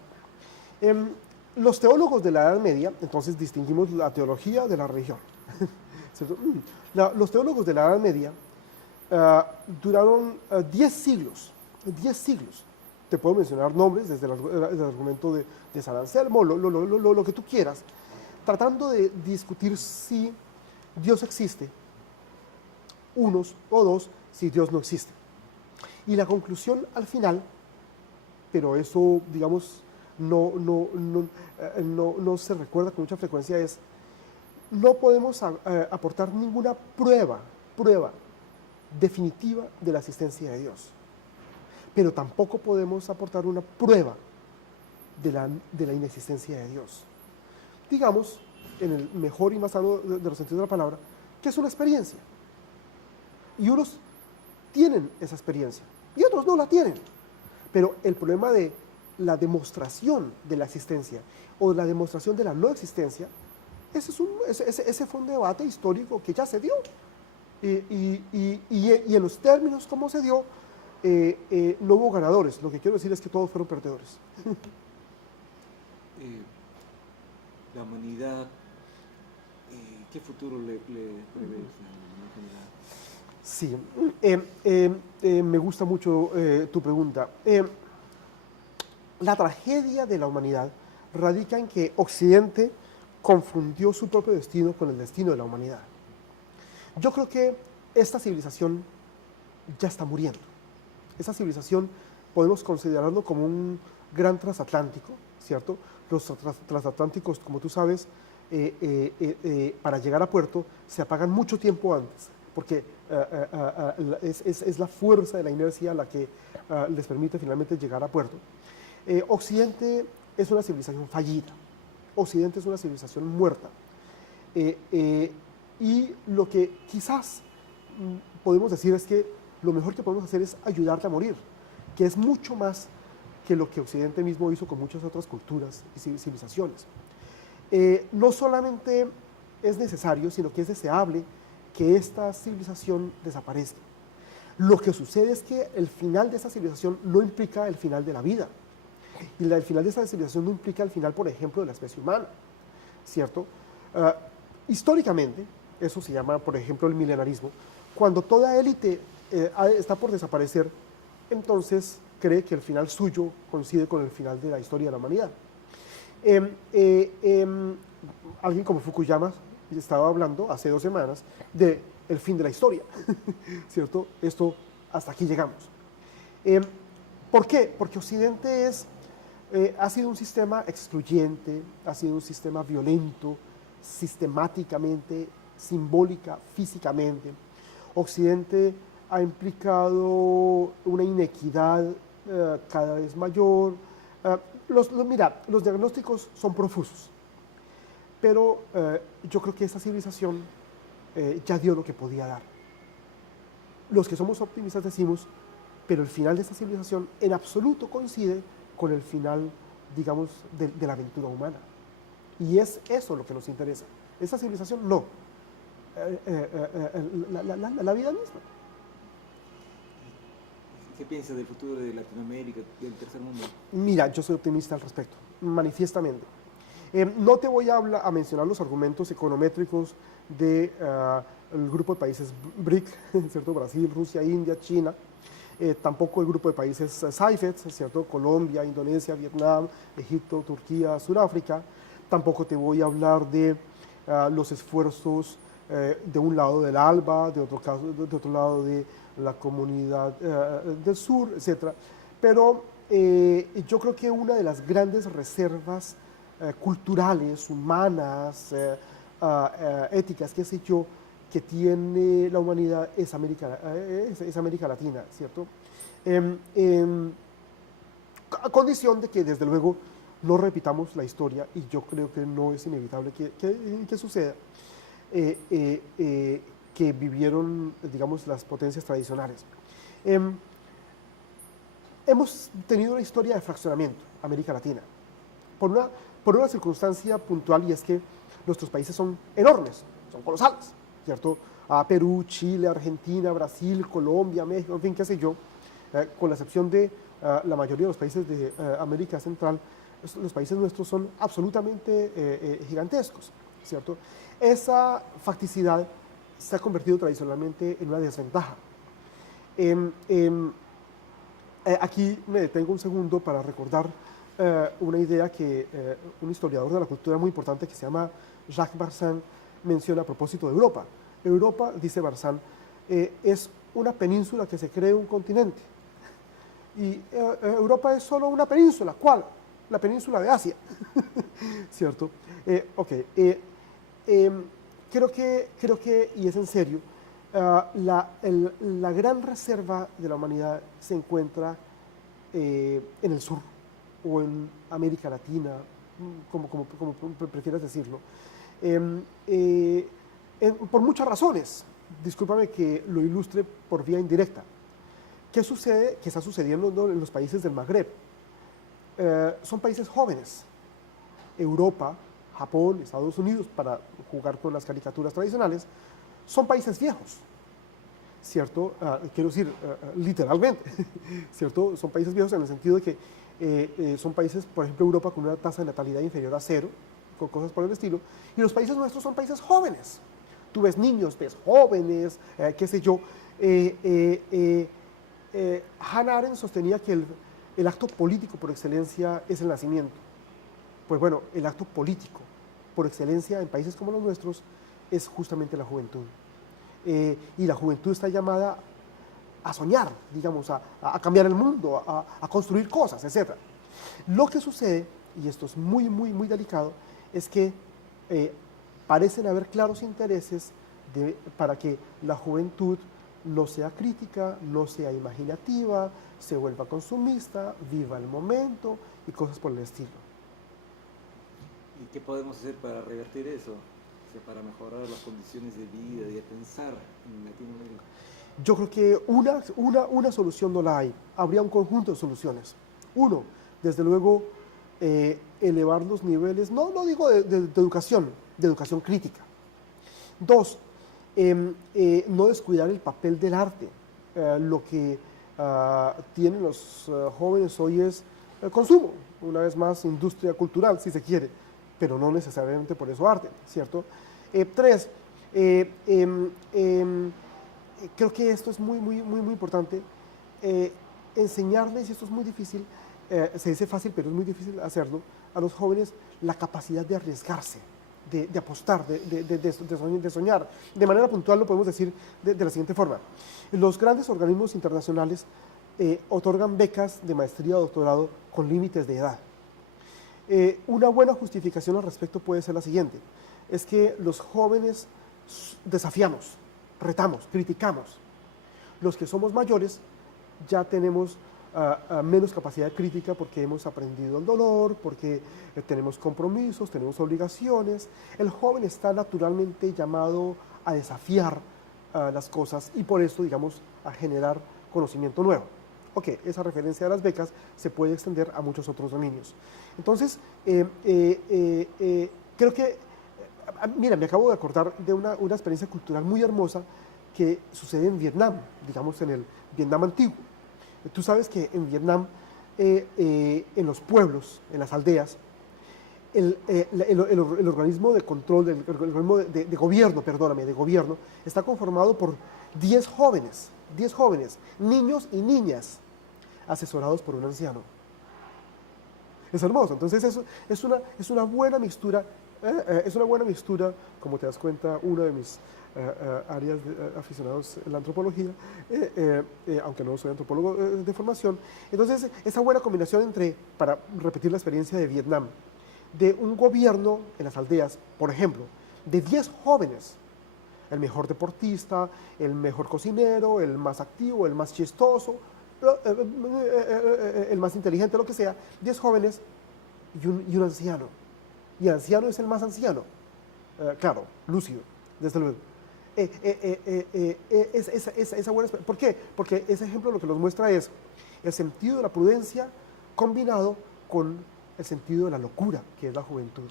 Los teólogos de la Edad Media, entonces distinguimos la teología de la religión. Los teólogos de la Edad Media duraron 10 siglos, 10 siglos. Te puedo mencionar nombres desde el argumento de San Anselmo, lo que tú quieras, tratando de discutir si Dios existe, unos o dos, si Dios no existe. Y la conclusión al final, pero eso, digamos, no se recuerda con mucha frecuencia, es: no podemos aportar ninguna prueba definitiva de la existencia de Dios, pero tampoco podemos aportar una prueba de la inexistencia de Dios. Digamos, en el mejor y más sano de los sentidos de la palabra, que es una experiencia. Y unos tienen esa experiencia y otros no la tienen. Pero el problema de la demostración de la existencia o de la demostración de la no existencia, ese fue un debate histórico que ya se dio. Y en los términos como se dio, no hubo ganadores. Lo que quiero decir es que todos fueron perdedores. La humanidad, ¿qué futuro le prevé la humanidad? Sí, me gusta mucho tu pregunta. La tragedia de la humanidad radica en que Occidente confundió su propio destino con el destino de la humanidad. Yo creo que esta civilización ya está muriendo. Esta civilización podemos considerarlo como un gran transatlántico, ¿cierto? Los transatlánticos, como tú sabes, para llegar a puerto se apagan mucho tiempo antes, porque es la fuerza de la inercia la que les permite finalmente llegar a puerto. Occidente es una civilización fallida, Occidente es una civilización muerta, y lo que quizás podemos decir es que lo mejor que podemos hacer es ayudarte a morir, que es mucho más que lo que Occidente mismo hizo con muchas otras culturas y civilizaciones. No solamente es necesario, sino que es deseable que esta civilización desaparezca. Lo que sucede es que el final de esta civilización no implica el final de la vida. Y el final de esta civilización no implica el final, por ejemplo, de la especie humana, ¿cierto? Históricamente, eso se llama, por ejemplo, el milenarismo. Cuando toda élite está por desaparecer, entonces cree que el final suyo coincide con el final de la historia de la humanidad. Alguien como Fukuyama estaba hablando hace 2 semanas del fin de la historia, ¿cierto? Hasta aquí llegamos. ¿Por qué? Porque Occidente ha sido un sistema excluyente, ha sido un sistema violento, sistemáticamente, simbólica, físicamente. Occidente ha implicado una inequidad cada vez mayor, Mira, los diagnósticos son profusos, pero yo creo que esta civilización ya dio lo que podía dar. Los que somos optimistas decimos, pero el final de esta civilización en absoluto coincide con el final, digamos, de la aventura humana. Y es eso lo que nos interesa. Esta civilización no. La vida misma. ¿Qué piensa del futuro de Latinoamérica, del tercer mundo? Mira, yo soy optimista al respecto, manifiestamente. No te voy a mencionar los argumentos econométricos del grupo de países BRIC, ¿cierto? Brasil, Rusia, India, China. Tampoco el grupo de países SAIFED, ¿cierto? Colombia, Indonesia, Vietnam, Egipto, Turquía, Sudáfrica. Tampoco te voy a hablar de los esfuerzos de un lado del ALBA, de otro lado de la comunidad del sur, etc. Pero yo creo que una de las grandes reservas culturales, humanas, éticas, qué sé yo, que tiene la humanidad es América Latina, ¿cierto? A condición de que, desde luego, no repitamos la historia, y yo creo que no es inevitable que suceda, que vivieron, digamos, las potencias tradicionales. Hemos tenido una historia de fraccionamiento, América Latina, por una circunstancia puntual, y es que nuestros países son enormes, son colosales, ¿cierto? Perú, Chile, Argentina, Brasil, Colombia, México, en fin, qué sé yo, con la excepción de la mayoría de los países de América Central, los países nuestros son absolutamente gigantescos, ¿cierto? Esa facticidad se ha convertido tradicionalmente en una desventaja. Aquí me detengo un segundo para recordar una idea que un historiador de la cultura muy importante que se llama Jacques Barzin menciona a propósito de Europa. Europa, dice Barzin, es una península que se cree un continente. Y Europa es solo una península. ¿Cuál? La península de Asia. ¿Cierto? Creo que, y es en serio, la gran reserva de la humanidad se encuentra en el sur o en América Latina, como prefieras decirlo, por muchas razones. Discúlpame que lo ilustre por vía indirecta. ¿Qué sucede? ¿Qué está sucediendo en los países del Magreb? Son países jóvenes. Europa, Japón, Estados Unidos, para jugar con las caricaturas tradicionales, son países viejos, ¿cierto? Quiero decir, literalmente, ¿cierto? Son países viejos en el sentido de que son países, por ejemplo, Europa con una tasa de natalidad inferior a 0, con cosas por el estilo, y los países nuestros son países jóvenes. Tú ves niños, ves jóvenes, qué sé yo. Hannah Arendt sostenía que el acto político por excelencia es el nacimiento. Pues bueno, el acto político por excelencia en países como los nuestros es justamente la juventud. Y la juventud está llamada a soñar, digamos, a cambiar el mundo, a construir cosas, etc. Lo que sucede, y esto es muy, muy, muy delicado, es que parecen haber claros intereses para que la juventud no sea crítica, no sea imaginativa, se vuelva consumista, viva el momento y cosas por el estilo. ¿Y qué podemos hacer para revertir eso? O sea, para mejorar las condiciones de vida y de pensar en Latinoamérica. Yo creo que una solución no la hay. Habría un conjunto de soluciones. Uno, desde luego, elevar los niveles, no digo de educación crítica. Dos, no descuidar el papel del arte. Lo que tienen los jóvenes hoy es el consumo, una vez más industria cultural, si se quiere, pero no necesariamente por eso arte, ¿cierto? Tres, creo que esto es muy, muy, muy, muy importante, enseñarles, y esto es muy difícil, se dice fácil, pero es muy difícil hacerlo, a los jóvenes la capacidad de arriesgarse, de apostar, de soñar. De manera puntual lo podemos decir de la siguiente forma. Los grandes organismos internacionales otorgan becas de maestría o doctorado con límites de edad. Una buena justificación al respecto puede ser la siguiente: es que los jóvenes desafiamos, retamos, criticamos. Los que somos mayores ya tenemos menos capacidad crítica porque hemos aprendido el dolor, porque tenemos compromisos, tenemos obligaciones. El joven está naturalmente llamado a desafiar las cosas y por eso, digamos, a generar conocimiento nuevo. Ok, esa referencia a las becas se puede extender a muchos otros dominios. Entonces, creo que, mira, me acabo de acordar de una experiencia cultural muy hermosa que sucede en Vietnam, digamos en el Vietnam antiguo. Tú sabes que en Vietnam, en los pueblos, en las aldeas, el organismo de control, el organismo de gobierno, perdóname, de gobierno, está conformado por 10 jóvenes, niños y niñas, asesorados por un anciano. Es hermoso. Entonces eso es una buena mixtura, como te das cuenta, una de mis áreas aficionados en la antropología, aunque no soy antropólogo de formación. Entonces, esa buena combinación entre, para repetir la experiencia de Vietnam, de un gobierno en las aldeas, por ejemplo, de 10 jóvenes, el mejor deportista, el mejor cocinero, el más activo, el más chistoso, el más inteligente, lo que sea, 10 jóvenes y un anciano. Y el anciano es el más anciano, claro, lúcido, desde luego. Esa buena, ¿por qué? Porque ese ejemplo lo que nos muestra es el sentido de la prudencia combinado con el sentido de la locura, que es la juventud,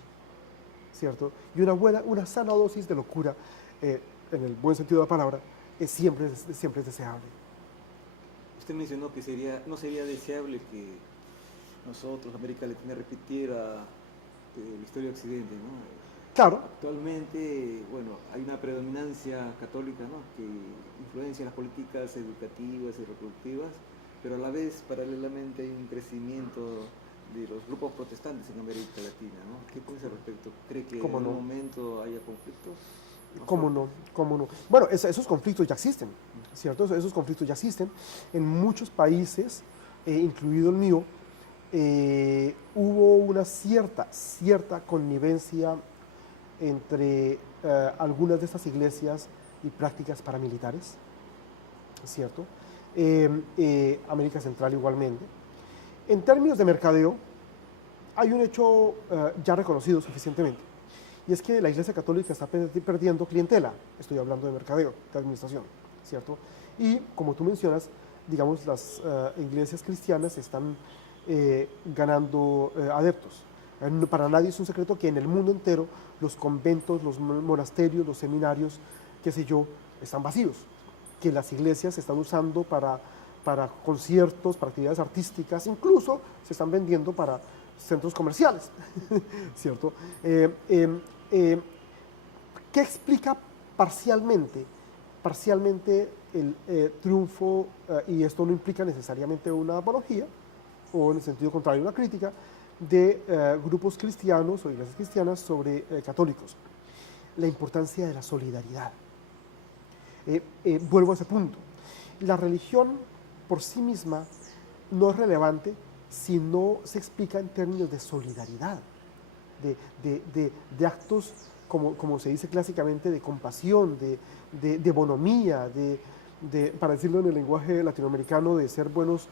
¿cierto? Y una sana dosis de locura, en el buen sentido de la palabra, siempre es deseable. Usted mencionó que no sería deseable que nosotros, América Latina, repitiera la historia de Occidente, ¿no? Claro. Actualmente, bueno, hay una predominancia católica, ¿no?, que influencia las políticas educativas y reproductivas, pero a la vez, paralelamente, hay un crecimiento de los grupos protestantes en América Latina, ¿no? ¿Qué piensa al respecto? ¿Cree que en algún momento haya conflictos? ¿Cómo no? ¿Cómo no? Bueno, esos conflictos ya existen, ¿cierto? Esos conflictos ya existen. En muchos países, incluido el mío, hubo una cierta connivencia entre algunas de estas iglesias y prácticas paramilitares, ¿cierto? América Central igualmente. En términos de mercadeo, hay un hecho ya reconocido suficientemente, y es que la Iglesia Católica está perdiendo clientela. Estoy hablando de mercadeo, de administración, ¿cierto? Y como tú mencionas, digamos, las iglesias cristianas están ganando adeptos. Para nadie es un secreto que en el mundo entero los conventos, los monasterios, los seminarios, qué sé yo, están vacíos, que las iglesias se están usando para conciertos, para actividades artísticas, incluso se están vendiendo para centros comerciales, ¿cierto? ¿Qué explica parcialmente el triunfo, y esto no implica necesariamente una apología, o en el sentido contrario, una crítica, de grupos cristianos o iglesias cristianas sobre católicos? La importancia de la solidaridad. Vuelvo a ese punto. La religión por sí misma no es relevante si no se explica en términos de solidaridad, de actos, como se dice clásicamente, de compasión, de bonomía, para decirlo en el lenguaje latinoamericano, de ser buenos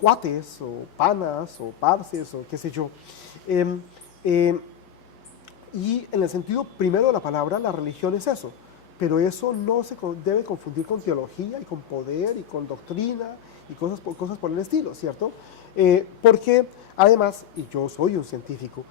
cuates, o panas, o parces, o qué sé yo. Y en el sentido primero de la palabra, la religión es eso, pero eso no se debe confundir con teología, y con poder, y con doctrina, y cosas por el estilo, ¿cierto? Porque además, y yo soy un científico,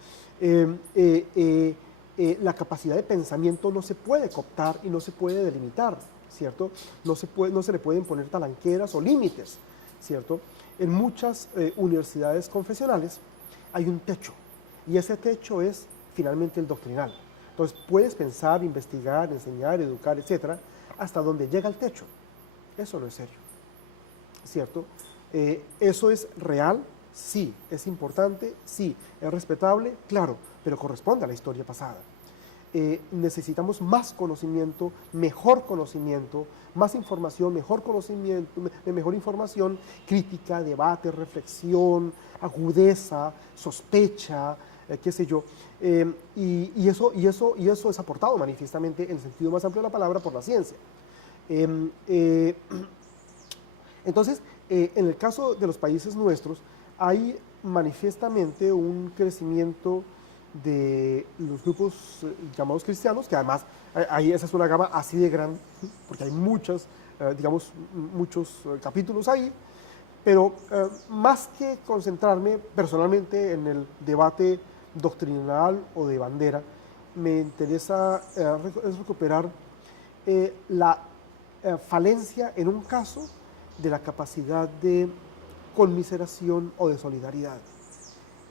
la capacidad de pensamiento no se puede cooptar y no se puede delimitar, ¿cierto? No se le pueden poner talanqueras o límites, ¿cierto? En muchas universidades confesionales hay un techo, y ese techo es finalmente el doctrinal. Entonces puedes pensar, investigar, enseñar, educar, etcétera, hasta donde llega el techo. Eso no es serio, ¿cierto? Eso es real, sí. Es importante, sí. Es respetable, claro, pero corresponde a la historia pasada. Necesitamos más conocimiento, más información, mejor conocimiento, mejor información, crítica, debate, reflexión, agudeza, sospecha, qué sé yo, y eso es aportado manifiestamente en el sentido más amplio de la palabra por la ciencia. Entonces, En el caso de los países nuestros, hay manifiestamente un crecimiento de los grupos llamados cristianos, que además ahí esa es una gama así de grande, porque hay muchos capítulos ahí, pero más que concentrarme personalmente en el debate doctrinal o de bandera, me interesa es recuperar la falencia en un caso de la capacidad de conmiseración o de solidaridad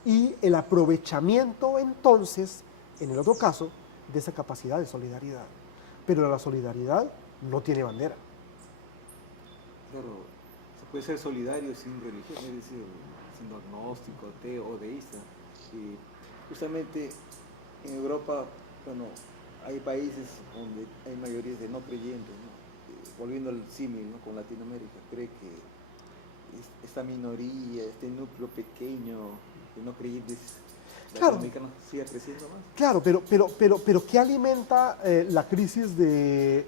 y el aprovechamiento entonces, en el otro caso, de esa capacidad de solidaridad. Pero la solidaridad no tiene bandera. Claro, se puede ser solidario sin religión, es decir, siendo agnóstico, ateo o deísta. Y justamente en Europa, bueno, hay países donde hay mayorías de no creyentes, ¿no? Volviendo al símil, ¿no?, con Latinoamérica, cree que esta minoría, este núcleo pequeño de no creyentes latinoamericanos siga creciendo más. Claro, pero ¿qué alimenta la crisis de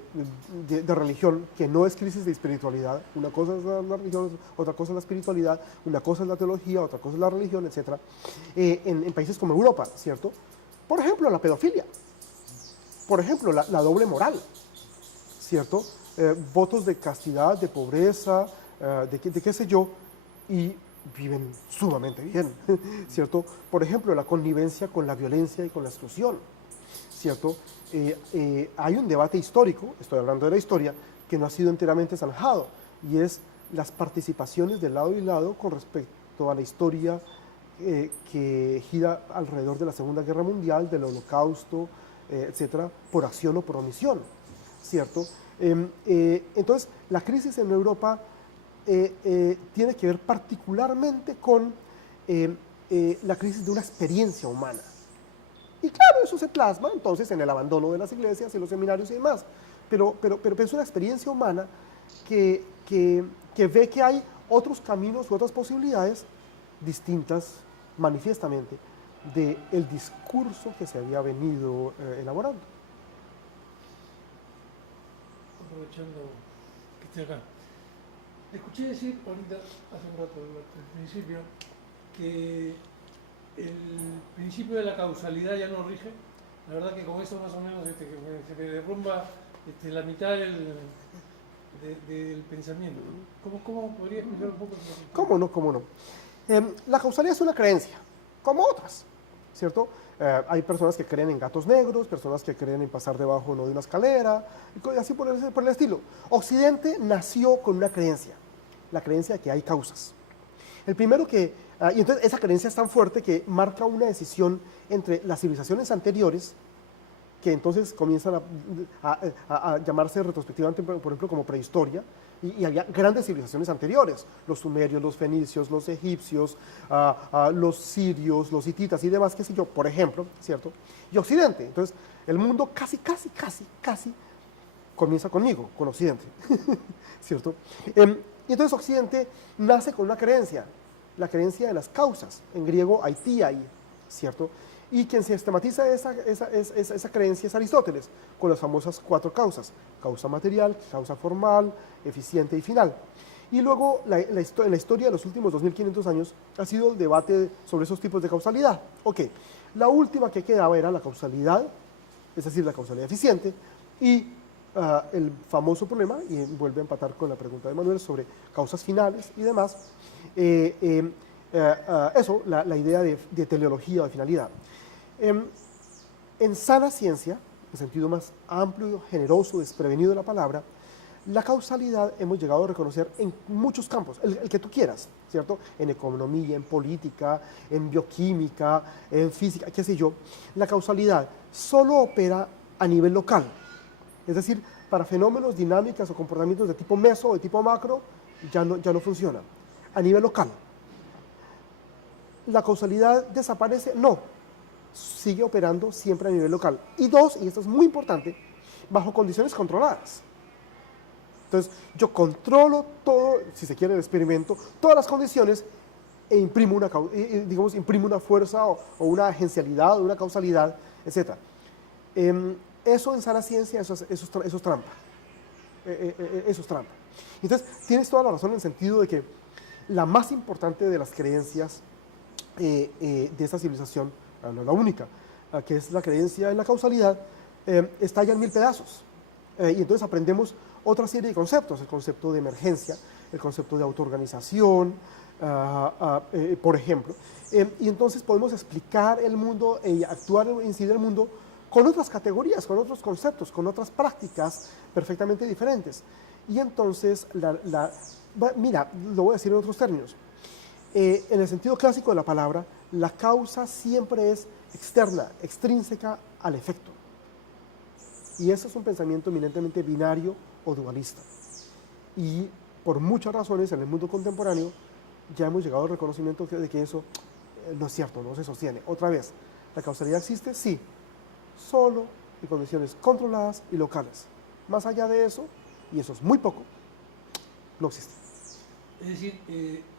religión, que no es crisis de espiritualidad? Una cosa es la religión, otra cosa es la espiritualidad, una cosa es la teología, otra cosa es la religión, etc. En países como Europa, ¿cierto? Por ejemplo, la pedofilia. Por ejemplo, la doble moral, ¿cierto? Votos de castidad, de pobreza, de qué sé yo, y viven sumamente bien, ¿cierto? Por ejemplo, la connivencia con la violencia y con la exclusión, ¿cierto? Hay un debate histórico, estoy hablando de la historia, que no ha sido enteramente zanjado, y es las participaciones de lado y lado con respecto a la historia que gira alrededor de la Segunda Guerra Mundial, del Holocausto, etcétera, por acción o por omisión, ¿cierto? Entonces, la crisis en Europa tiene que ver particularmente con la crisis de una experiencia humana. Y claro, eso se plasma entonces en el abandono de las iglesias y los seminarios y demás. Pero es una experiencia humana que ve que hay otros caminos u otras posibilidades distintas, manifiestamente, del discurso que se había venido elaborando. Aprovechando que estoy acá. Escuché decir ahorita, hace un rato, al principio, que el principio de la causalidad ya no rige. La verdad que con eso más o menos que se me derrumba la mitad del pensamiento. ¿Cómo podría explicar un poco eso? ¿Cómo no? La causalidad es una creencia, como otras, ¿cierto? Hay personas que creen en gatos negros, personas que creen en pasar debajo de una escalera, y así por el estilo. Occidente nació con una creencia, la creencia de que hay causas. El primero y entonces esa creencia es tan fuerte que marca una decisión entre las civilizaciones anteriores, que entonces comienzan a llamarse retrospectivamente, por ejemplo, como prehistoria, y había grandes civilizaciones anteriores, los sumerios, los fenicios, los egipcios, los sirios, los hititas y demás, qué sé yo, por ejemplo, ¿cierto? Y Occidente. Entonces, el mundo casi comienza conmigo, con Occidente, ¿cierto? Y entonces Occidente nace con una creencia, la creencia de las causas, en griego aithiai, ¿cierto? Y quien sistematiza esa creencia es Aristóteles, con las famosas 4 causas: causa material, causa formal, eficiente y final. Y luego, en la historia de los últimos 2500 años, ha sido el debate sobre esos tipos de causalidad. Ok, la última que quedaba era la causalidad, es decir, la causalidad eficiente, y el famoso problema, y vuelve a empatar con la pregunta de Manuel sobre causas finales y demás, la idea de teleología o de finalidad. En sana ciencia, en sentido más amplio, generoso, desprevenido de la palabra, la causalidad hemos llegado a reconocer en muchos campos, el que tú quieras, ¿cierto? En economía, en política, en bioquímica, en física, qué sé yo. La causalidad solo opera a nivel local, es decir, para fenómenos, dinámicas o comportamientos de tipo meso o de tipo macro, ya no funciona. A nivel local. ¿La causalidad desaparece? No. Sigue operando siempre a nivel local. Y dos, y esto es muy importante, bajo condiciones controladas. Entonces, yo controlo todo, si se quiere el experimento, todas las condiciones e imprimo una fuerza o una agencialidad o una causalidad, etc. Eso en sana ciencia, eso es trampa. Eso es trampa. Entonces, tienes toda la razón en el sentido de que la más importante de las creencias de esta civilización, no la única, que es la creencia en la causalidad, está ya en mil pedazos. Y entonces aprendemos otra serie de conceptos, el concepto de emergencia, el concepto de autoorganización, por ejemplo. Y entonces podemos explicar el mundo, actuar e incidir el mundo con otras categorías, con otros conceptos, con otras prácticas perfectamente diferentes. Y entonces, mira, lo voy a decir en otros términos. En el sentido clásico de la palabra, la causa siempre es externa, extrínseca al efecto. Y eso es un pensamiento eminentemente binario o dualista. Y por muchas razones en el mundo contemporáneo ya hemos llegado al reconocimiento de que eso no es cierto, no se sostiene. Otra vez, ¿la causalidad existe? Sí, solo en condiciones controladas y locales. Más allá de eso, y eso es muy poco, no existe. Es decir,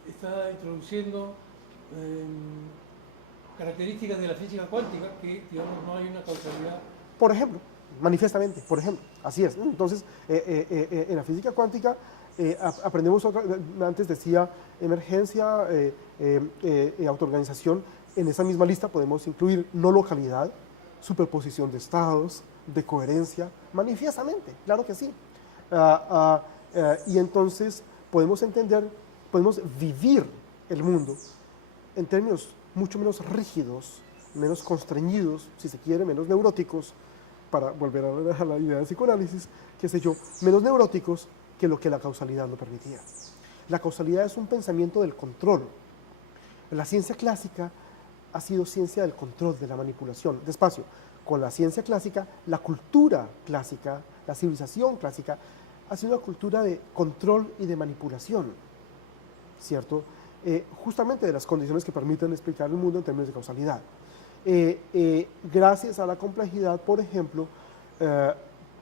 está introduciendo características de la física cuántica que, digamos, no hay una causalidad. Por ejemplo, manifiestamente, por ejemplo, así es. Entonces, en la física cuántica aprendemos antes decía emergencia, autoorganización. En esa misma lista podemos incluir no localidad, superposición de estados, de coherencia, manifiestamente, claro que sí. Y entonces podemos entender, podemos vivir el mundo en términos mucho menos rígidos, menos constreñidos, si se quiere, menos neuróticos, para volver a la idea del psicoanálisis, qué sé yo, menos neuróticos que lo que la causalidad lo permitía. La causalidad es un pensamiento del control. La ciencia clásica ha sido ciencia del control, de la manipulación. Despacio, con la ciencia clásica, la cultura clásica, la civilización clásica, ha sido una cultura de control y de manipulación, ¿cierto? Justamente de las condiciones que permiten explicar el mundo en términos de causalidad. Gracias a la complejidad, por ejemplo,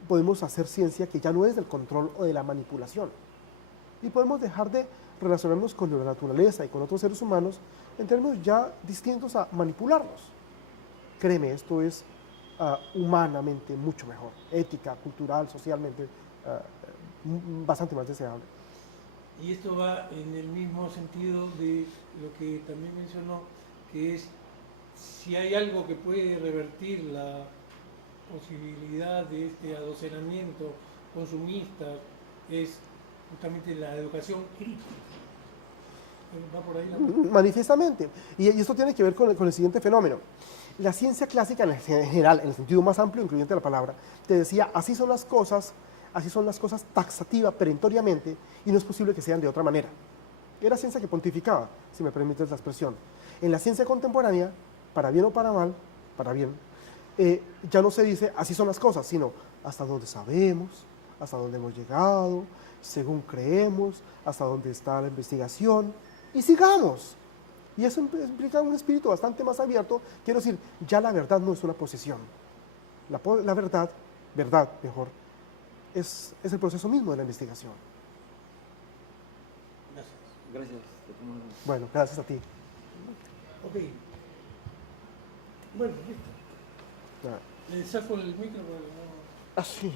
podemos hacer ciencia que ya no es del control o de la manipulación. Y podemos dejar de relacionarnos con la naturaleza y con otros seres humanos en términos ya distintos a manipularlos. Créeme, esto es humanamente mucho mejor, ética, cultural, socialmente, bastante más deseable. Y esto va en el mismo sentido de lo que también mencionó, que es si hay algo que puede revertir la posibilidad de este adocenamiento consumista, es justamente la educación crítica. ¿Va por ahí la cosa? Manifiestamente. Y esto tiene que ver con el siguiente fenómeno. La ciencia clásica en general, en el sentido más amplio incluyente de la palabra, te decía, así son las cosas taxativa, perentoriamente, y no es posible que sean de otra manera. Era ciencia que pontificaba, si me permites la expresión. En la ciencia contemporánea, para bien o para mal, para bien, ya no se dice así son las cosas, sino hasta donde sabemos, hasta donde hemos llegado, según creemos, hasta donde está la investigación, y sigamos. Y eso implica un espíritu bastante más abierto. Quiero decir, ya la verdad no es una posición. La verdad mejor, es el proceso mismo de la investigación. Gracias. Gracias. Bueno, gracias a ti. Ok. Bueno, listo. Le saco el micro. Ah, sí.